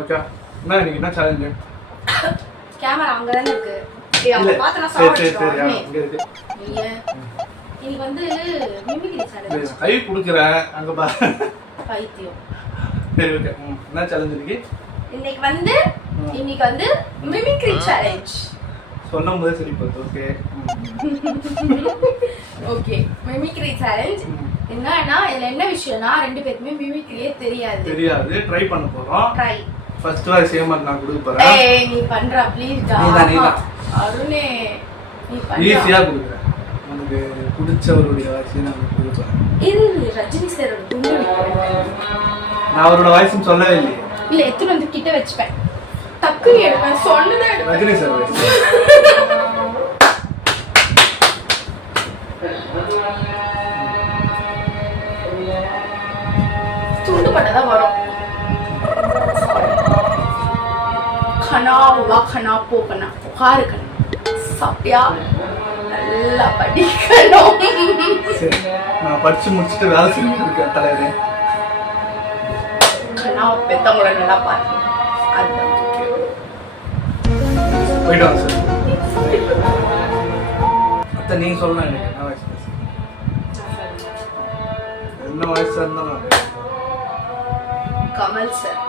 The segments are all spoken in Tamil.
ஓகே என்ன சேலஞ்சு கேமரா அங்க தான இருக்கு இல்ல பார்த்தா சரி அங்க இருக்கு இன்னைக்கு வந்து மிமிக்ரி சேலஞ்ச் கை குடுக்குறேன் அங்க பா பைத்தியம் சரி ஓகே என்ன சேலஞ்ச் இன்னைக்கு வந்து மிமிக்ரி சேலஞ்ச் சொன்னம்போது சரி போகுது ஓகே ஓகே மிமிக்ரி சேலஞ்ச் என்னன்னா இதுல என்ன விஷயம்னா ரெண்டு பேருக்குமே மிமிக்ரியே தெரியாது ட்ரை பண்ண போறோம் ட்ரை ஃபர்ஸ்ட் வாய்ஸ் ஏமாத் நான் கொடுக்க போறேன் ஏய் நீ பண்றா ப்ளீஸ் டா நீதான் அருணே நீ பண்றா ஈஸியா கொடுக்குறேன் உனக்கு பிடிச்சவருடைய வாய்ஸ் நான் கொடுப்பேன் இது ரஜினி சாரோட குண்டு நான் அவரோட வாய்ஸ் சொல்லவே இல்லையே இல்ல எத்தனை வந்து கிட்ட வச்சுப்பேன் டக்குன்னு எடுப்பேன் சொன்னதே எடுப்பேன் ரஜினி சார் வாய்ஸ் துண்டு பட்டதான் வரும் கனா வா கனா போ கனா புகாரு கனா சாப்பிட்டியா நல்லா படிக்கணும் சரி நான் படிச்சு முடிச்சுட்டு வேலை செஞ்சுட்டு இருக்கேன் தலைவரே கனா பெத்தவங்களை நல்லா பாரு அதுதான் போயிட்டு வாங்க சார் அத்தை நீங்க சொல்லணும் எனக்கு என்ன வாய்ஸ் என்ன வாய்ஸ் இருந்தாலும் Kamal sir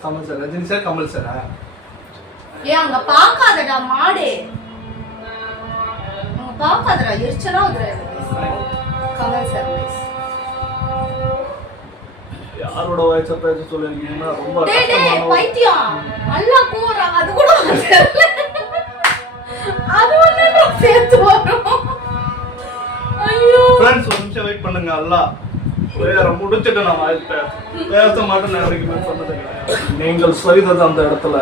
Kamal sir Rajini sir Kamal சாரா ஏன் அங்க பாக்காதடா மாடு அங்க பாக்காதடா எரிச்சலா வந்துடுற கமல் சார் வாய்ஸ் யாரோட வாய்ஸ் பேச சொல்லிருக்கீங்கன்னா ரொம்ப டேய் டேய் பைத்தியம் நல்லா கூறா அது கூட தெரியல அது ஒண்ணு சேர்த்து வரும் ஐயோ ஃப்ரெண்ட்ஸ் ஒரு நிமிஷம் வெயிட் பண்ணுங்க அல்லாஹ் வேற முடிச்சிட்டு நான் வாய்ஸ் பேச மாட்டேன் யாருக்குமே சொன்னது கிடையாது நீங்கள் செய்தது அந்த இடத்துல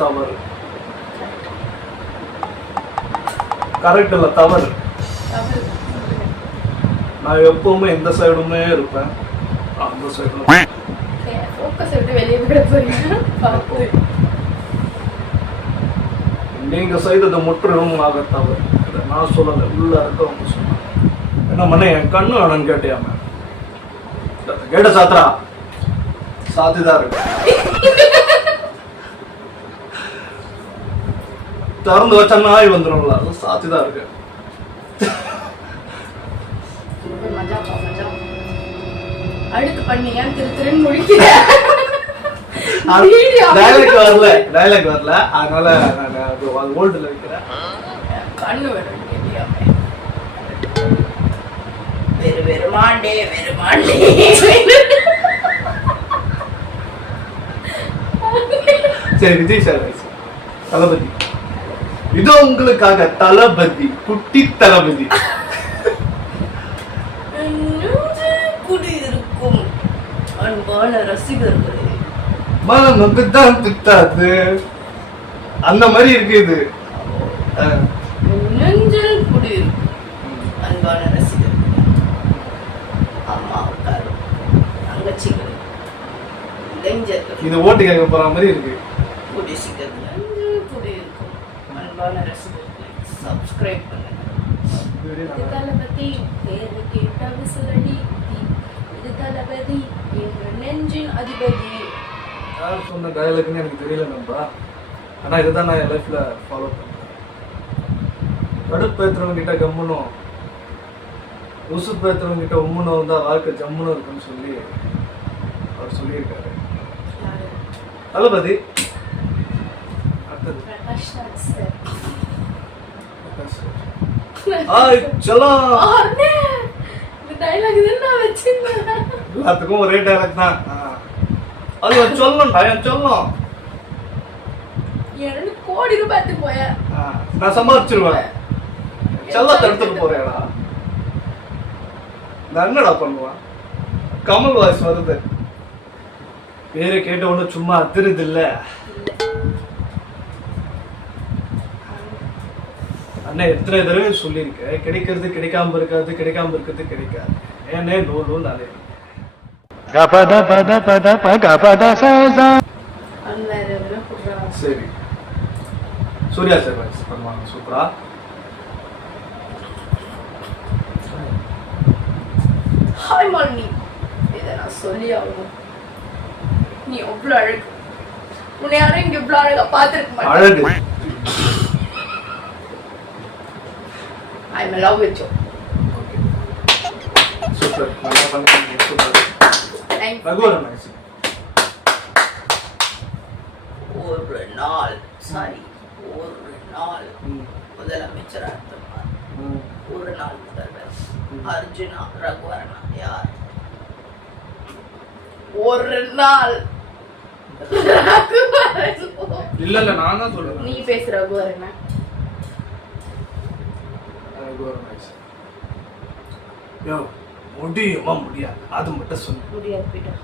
தவறு கரெக்ட் இல்ல தவறு நான் எப்பவுமே எந்த சைடுமே இருப்பேன் அந்த சைடு ஃபோக்கஸ் விட்டு வெளியே விட போறீங்க பாத்து நீங்க செய்தது முற்றிலும் தவறு நான் சொல்லல உள்ள இருக்கவங்க சொன்னாங்க என்ன மண்ணே என் கண்ணு வேணும்னு கேட்டியாம கேட்ட சாத்திரா சாத்திதான் இருக்கு திறந்து வச்சா நாய் வந்துடும்ல அது சாத்திதான் இருக்கு அடுத்து பண்ணீங்க திருன்னு முடிக்கிற டைலாக் வரல அதனால நான் அது ஓல்டுல வைக்கிறேன் கண்ணு வேணும் வெறுமாண்டே சரி விஜய் சார் தளபதி இது உங்களுக்காக தளபதி குட்டி தளபதி குடியிருக்கும் அன்பான ரசிகர்களே மனமுக்குதான் திட்டாது அந்த மாதிரி இருக்கு இது நெஞ்சில் குடியிருக்கும் அன்பான ரசிகர்கள் அம்மாவுக்காரு தங்கச்சிகள் இளைஞர்கள் இது ஓட்டு கேட்க போற மாதிரி இருக்கு குடியிருக்கும் அன்பான ரசிகர்களை சப்ஸ்கிரைப் பண்ணுங்க இது தளபதி பேரு கேட்ட விசிலடி இது தளபதி என்ற நெஞ்சின் அதிபதி யார் சொன்ன டயலாக்னு எனக்கு தெரியல நம்பா ஆனா இதுதான் நான் என் லைஃப்ல ஃபாலோ பண்ணேன் கடுப்பேத்துறவங்க கிட்ட கம்முனும் உசு பேத்துறவங்க கிட்ட உம்முனும் இருந்தா வாழ்க்கை ஜம்முன்னு இருக்குன்னு சொல்லி அவர் சொல்லியிருக்காரு தளபதி அடுத்தது எல்லாத்துக்கும் ஒரே டைலாக் தான் அது சொல்லணும்டா சொல்லணும் 2 கோடி ரூபாய்க்கு போய நான் சம்பாதிச்சிருவேன் செல்லத்தை எடுத்துட்டு போறேடா நான் என்னடா பண்ணுவான் கமல் வாய்ஸ் வருது பேரை கேட்ட ஒண்ணு சும்மா அதிருது இல்ல அண்ணா எத்தனை தடவை சொல்லியிருக்கேன் கிடைக்கிறது கிடைக்காம இருக்கிறது கிடைக்காது ஏன்னே நூல் நாளே சரி சூர்யா சார் வாய்ஸ் பண்ணுவாங்க சூப்பரா தாய்மாலினி, இதை நான் சொல்லி ஆகணும். நீ எவ்வளவு அழகு. உன்னை யாரும் இங்க இவ்வளவு அழகா பார்த்திருக்க மாட்டேன். அழகு. I am in love with you. Super. நல்லா பண்ணீங்க. Super. Thank you. Raghuvaran nice. ஒரு நாள் முதலமைச்சரா இருந்தார். ஒரு நாள் முதல்வர் அர்ஜுனா ரகுவரனா யார்? ஒரு நாள் இல்ல நான் தான் சொல்றேன். நீ பேசு ரகுவரனா. ரகுவரன் nice. யோ முடியுமா முடியாது அது மட்டும் சொல்லு. முடியாது பீட்டர்.